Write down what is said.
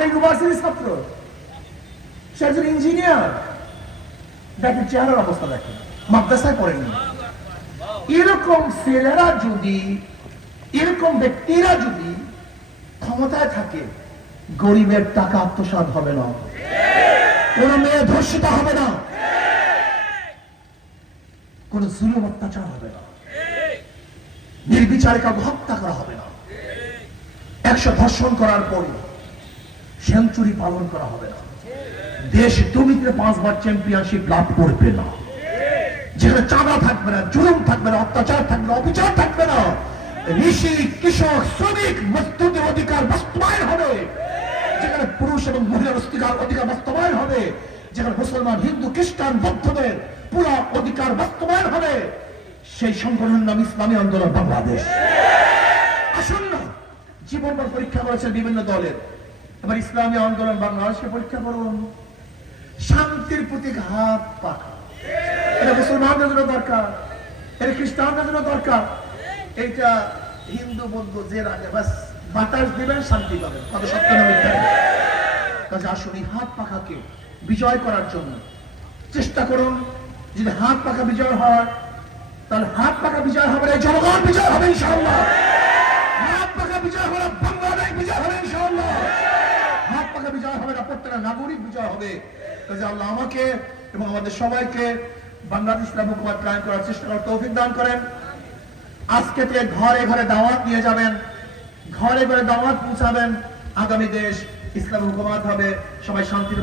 ঢাকা ইউনিভার্সিটির ছাত্র, সে একজন ইঞ্জিনিয়ার। দেখেন চেহারার অবস্থা, দেখেন মাদ্রাসায় পড়েনি। এরকম ছেলেরা যদি, এরকম ব্যক্তিরা যদি ক্ষমতায় থাকে, গরিবের টাকা আত্মসাৎ হবে না, কোন মেয়ে ধর্ষিত হবে না, কোন জুলুম অত্যাচার হবে না, নির্বিচারে কাউকে হত্যা করা হবে না, 100 ধর্ষণ করার পরে সেঞ্চুরি পালন করা হবে না, দেশ দুর্নীতিতে 5 বার চ্যাম্পিয়নশিপ লাভ করবে না, যেখানে চাঁদা থাকবে না, জুলুম থাকবে না, অত্যাচার থাকবে না, অবিচার থাকবে না, ঋষি কৃষক শ্রমিক মজদুরদের অধিকার বাস্তবায়ন হবে, যেখানে পুরুষ এবং মহিলার অধিকার বাস্তবায়ন হবে, যেখানে মুসলমান হিন্দু খ্রিস্টান বৌদ্ধদের পুরো অধিকার বাস্তবায়ন হবে, সেই সংগঠনের নাম ইসলামী আন্দোলন বাংলাদেশ। আসুন না, জীবনভর পরীক্ষা করেছেন বিভিন্ন দলের, এবার ইসলামী আন্দোলন বাংলাদেশকে পরীক্ষা করুন। শান্তির প্রতীক হাত পাখা, এটা মুসলমানদের জন্য দরকার, এটা খ্রিস্টানদের জন্য দরকার, এইটা হিন্দু বৌদ্ধ যে রাজা বাস বাতাস দিবেন শান্তি পাবেন, কত সত্য নয়। কাজে আসুন এই হাত পাখাকে বিজয় করার জন্য চেষ্টা করুন। যদি হাত পাখা বিজয় হয়, তাহলে হাত পাখা বিজয় হবে না, জনগণ বিজয় হবে ইনশাআল্লাহ। হাত পাখা বিজয় হবে না, বাংলাদেশ বিজয় হবে ইনশাআল্লাহ। হাত পাখা বিজয় হবে না, প্রত্যেকটা নাগরিক বিজয় হবে। কাজে আল্লাহ আমাকে এবং আমাদের সবাইকে বাংলাদেশ ইসলামী হুকুমত কায়েম করার চেষ্টা করার তৌফিক দান করেন। আজকে থেকে ঘরে ঘরে দাওয়াত নিয়ে যাবেন, ঘরে ঘরে দাওয়াত পৌঁছাবেন। আগামী দেশ ইসলামী হুকুমত হবে, সবাই শান্তি